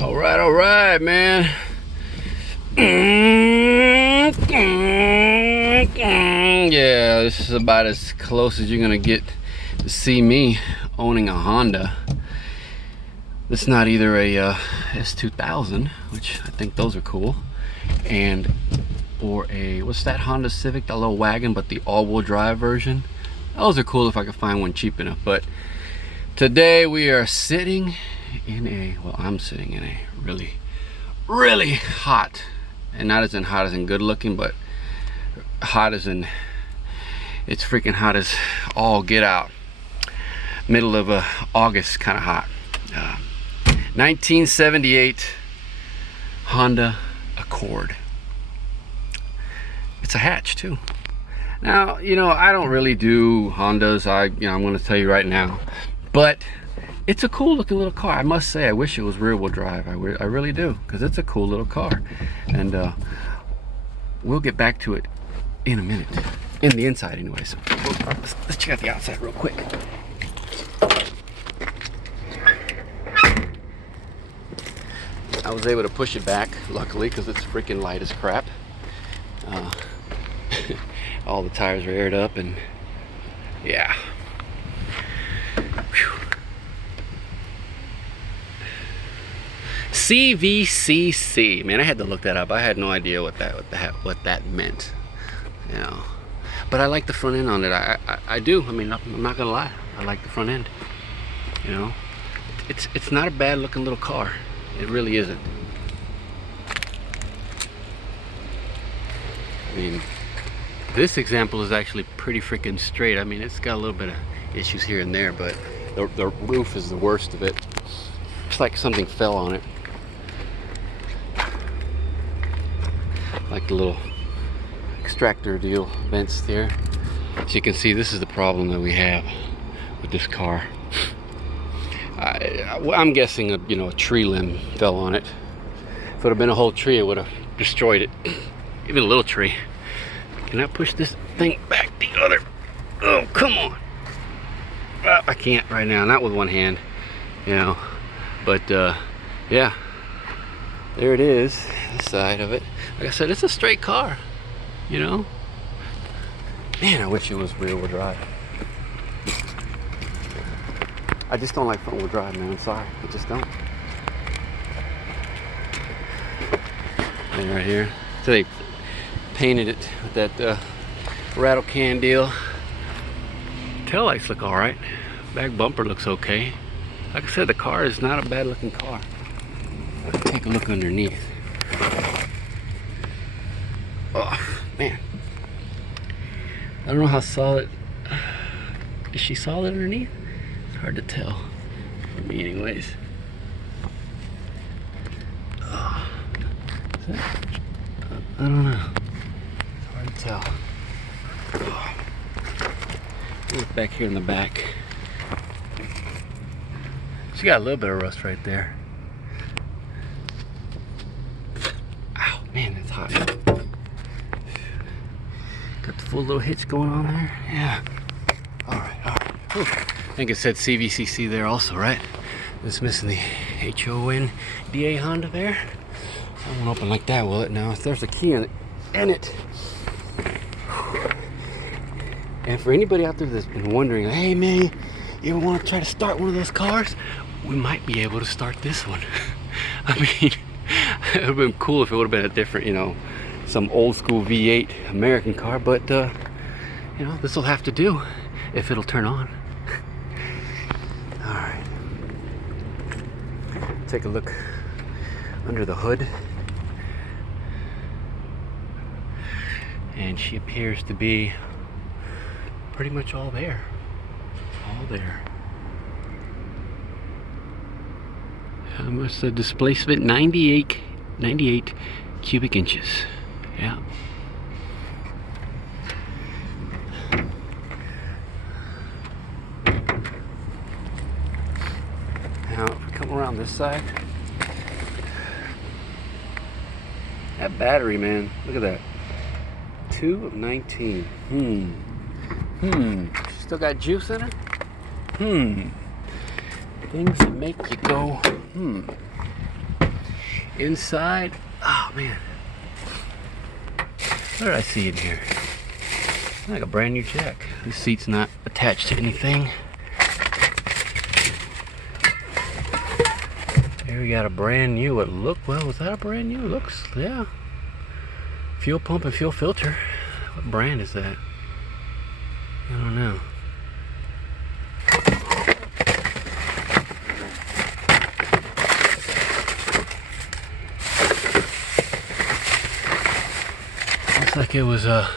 All right, man. Yeah, this is about as close as you're gonna get to see me owning a Honda. It's not either a S2000, which I think those are cool, or a, what's that Honda Civic, that little wagon, but the all-wheel drive version. Those are cool if I could find one cheap enough. But today we are sitting in a, well, I'm sitting in a really hot, and not as in hot as in good looking, but hot as in it's freaking hot as all get out. Middle of August kind of hot. 1978 Honda Accord. It's a hatch too. Now, you know, I don't really do Hondas. I'm going to tell you right now, but it's a cool looking little car. I must say, I wish it was rear wheel drive. I really do, because it's a cool little car. And we'll get back to it in a minute. In the inside anyway. So let's check out the outside real quick. I was able to push it back, luckily, because it's freaking light as crap. All the tires are aired up, and yeah. Whew. CVCC, man, I had to look that up. I had no idea what that meant, you know. But I like the front end on it. I do. I mean, I'm not gonna lie. I like the front end. You know, it's not a bad looking little car. It really isn't. I mean, this example is actually pretty freaking straight. I mean, it's got a little bit of issues here and there, but the roof is the worst of it. It's like something fell on it. Like the little extractor deal vents there. As you can see, this is the problem that we have with this car. I'm guessing a tree limb fell on it. If it would have been a whole tree, it would have destroyed it. Even a little tree. Can I push this thing back the other? Oh, come on. I can't right now, not with one hand, you know. But yeah, there it is, the side of it. Like I said, it's a straight car, you know. Man, I wish it was rear wheel drive. I just don't like front wheel drive, man. I'm sorry, I just don't. And right here, so they painted it with that rattle can deal. Tail lights look all right. Back bumper looks okay. Like I said, the car is not a bad looking car. Let's take a look underneath. Oh man, I don't know how solid. Is she solid underneath? It's hard to tell for me anyways. Oh, is that, I don't know, it's hard to tell. Oh. Look back here in the back. She got a little bit of rust right there. Ow, man, it's hot. Got the full little hitch going on there. Yeah. All right. Whew. I think it said CVCC there also, right? It's missing the HONDA Honda there. That won't open like that, will it? Now, if there's a key in it. And for anybody out there that's been wondering, hey man, you ever want to try to start one of those cars? We might be able to start this one. I mean, it would have been cool if it would have been a different, you know, some old school V8 American car, but you know, this will have to do if it'll turn on. All right, take a look under the hood, and she appears to be pretty much all there. How much the displacement? 98 cubic inches. Yeah. Now, if we come around this side, that battery, man, look at that. 2 of 19. Still got juice in her? Things that make you go, Inside, oh man. What did I see in here? Like a brand new jack. This seat's not attached to anything. Here we got a brand new, well, was that a brand new? Looks, yeah. Fuel pump and fuel filter. What brand is that? I don't know. Looks like it was a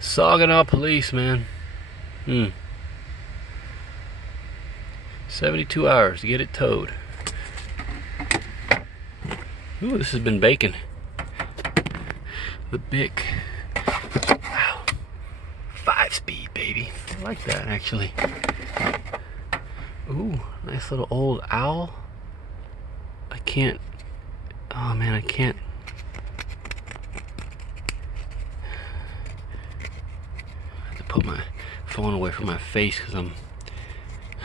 Saginaw police, man. 72 hours to get it towed. Ooh, this has been baking. The Bic. Wow. 5-speed, baby. I like that, actually. Ooh, nice little old owl. I can't. Oh man, I can't. I have to put my phone away from my face because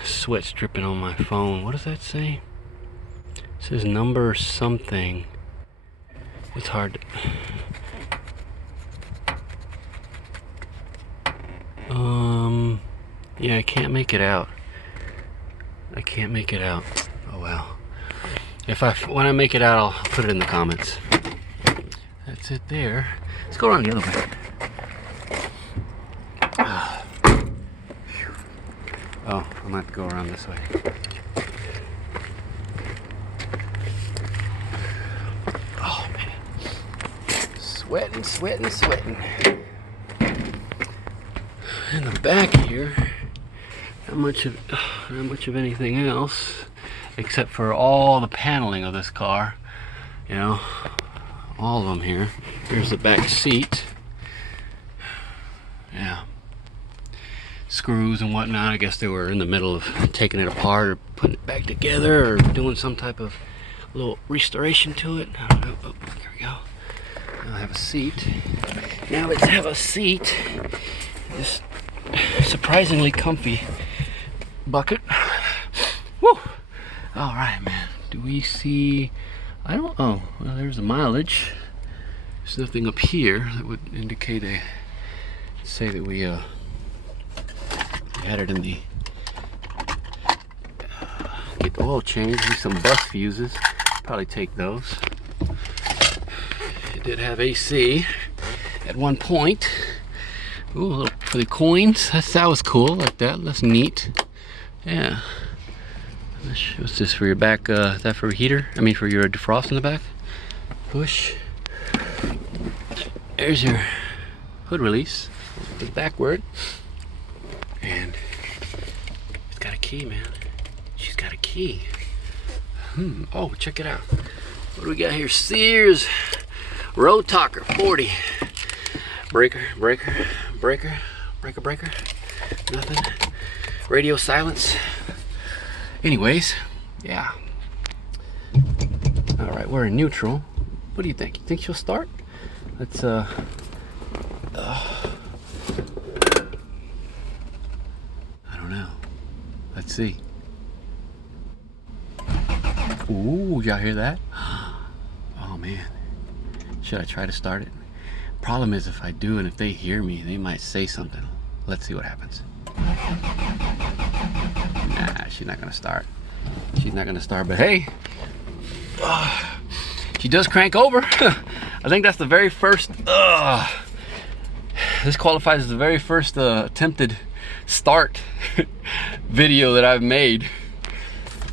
sweat's dripping on my phone. What does that say? It says number something. It's hard to... yeah, I can't make it out. I can't make it out. Oh well. When I make it out, I'll put it in the comments. That's it there. Let's go around the other way. Oh, I might have to go around this way. Oh man. Sweating, sweating, sweating. In the back here, not much of anything else except for all the paneling of this car. You know, all of them here. Here's the back seat. Yeah. Screws and whatnot. I guess they were in the middle of taking it apart or putting it back together or doing some type of little restoration to it. I don't know. Oh, there we go. Now I have a seat. Now let's have a seat. This surprisingly comfy bucket. Woo! All right, man. Do we see? I don't. Oh, well, there's the mileage. There's nothing up here that would indicate say that we had it in the get the oil change. Maybe some bus fuses. Probably take those. It did have AC at one point. Ooh, a little for the coins. That was cool, like that. That's neat. Yeah. What's this for your back? Is that for a heater? I mean, for your defrost in the back? Push. There's your hood release. It's backward. And it's got a key, man. She's got a key. Oh, check it out. What do we got here? Sears Road Talker 40. Breaker. Nothing. Radio silence. Anyways, yeah. All right, we're in neutral. What do you think? You think she'll start? Let's I don't know. Let's see. Ooh, y'all hear that? Oh man. Should I try to start it? Problem is, if I do and if they hear me, they might say something. Let's see what happens. Nah, she's not gonna start. She's not gonna start, but hey, she does crank over. I think that's the very first, this qualifies as the very first attempted start video that I've made.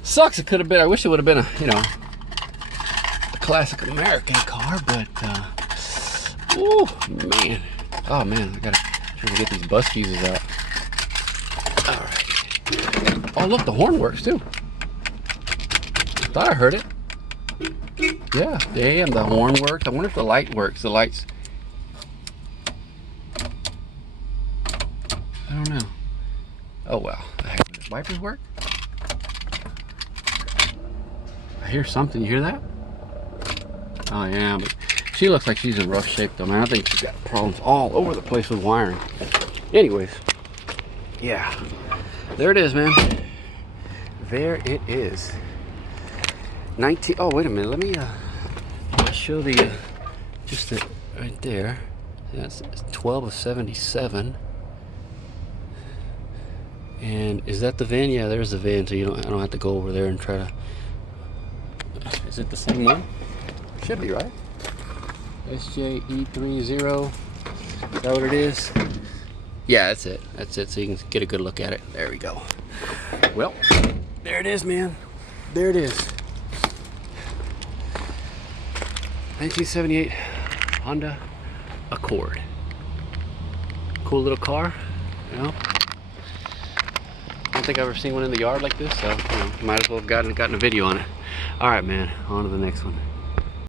Sucks, it could have been, I wish it would have been a, you know, a classic American car, but, oh man. Oh man, I gotta try to get these bus fuses out. Alright. Oh look, the horn works too. I thought I heard it. Yeah, damn, the horn worked. I wonder if the light works. The lights. I don't know. Oh well. The heck, the wipers work? I hear something. You hear that? Oh yeah, but she looks like she's in rough shape though, man. I think she's got problems all over the place with wiring. Anyways, yeah, there it is, man. There it is. 19. Oh wait a minute. Let me I'll show the just the right there. That's 12 of 77. And is that the VIN? Yeah, there's the VIN, so I don't have to go over there and try to. Is it the same one? Should be, right? SJE30. Is that what it is? Yeah, that's it. That's it. So you can get a good look at it. There we go. Well, there it is, man. There it is. 1978 Honda Accord. Cool little car, you know. I don't think I've ever seen one in the yard like this, so might as well have gotten a video on it. All right, man. On to the next one.